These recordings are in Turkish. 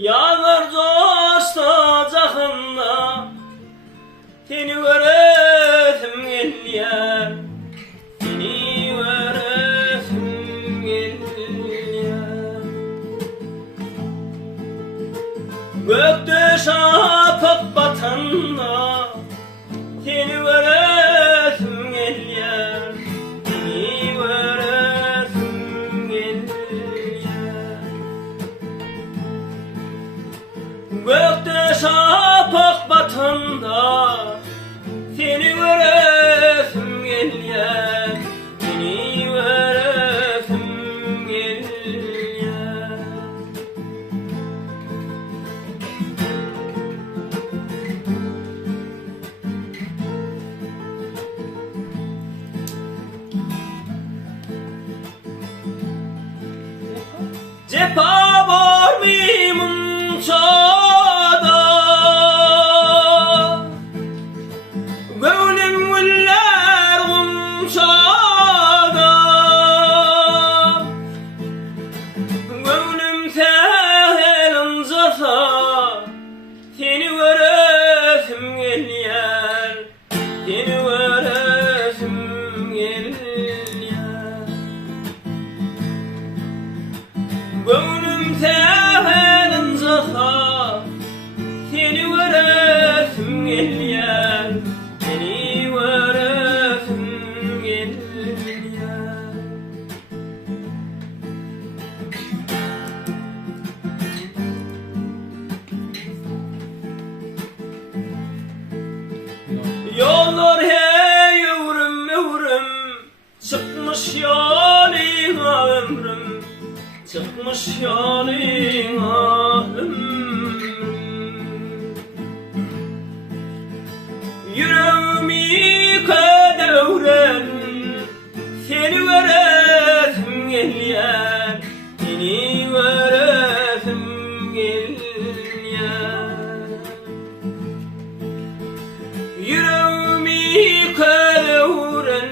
Yağlar dostacağında seni göresim gelýär, seni göresim gelýär. Gökde şafak batanda seni göresim gelýär, seni göresim gelýär. Gökte şafak batanda seni göresim gelýär, seni göresim gelýär. Cefa var munçada, gönlüm güller gumşada, gönlüm sehelim zafa, seni göresim gelýär, seni göresim gelýär. Gönlüm sehelim zafa, seni göresim gelýär, seni göresim gelýär. Yollar hey ömrüm ömrüm, çıkmış yoluna ömrüm, çıkmış yoluna ömrüm. Yüreğimi kadevren, seni göresim gelýär, seni göresim gelýär. Yüreğimi kadevren,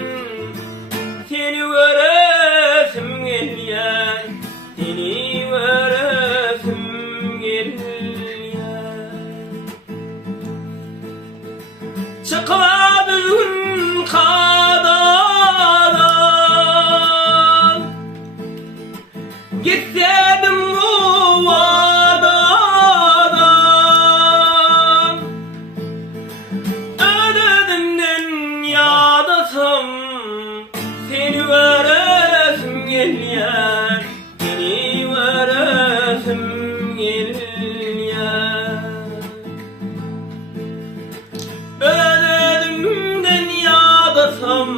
seni göresim gelýär, seni göresim gelýär. Çıkmadı gün kadadan, gitsedim muvadadan. Ödedimden yadasam, seni göresim gelýär, seni göresim gelýär. Ödedimden yadasam,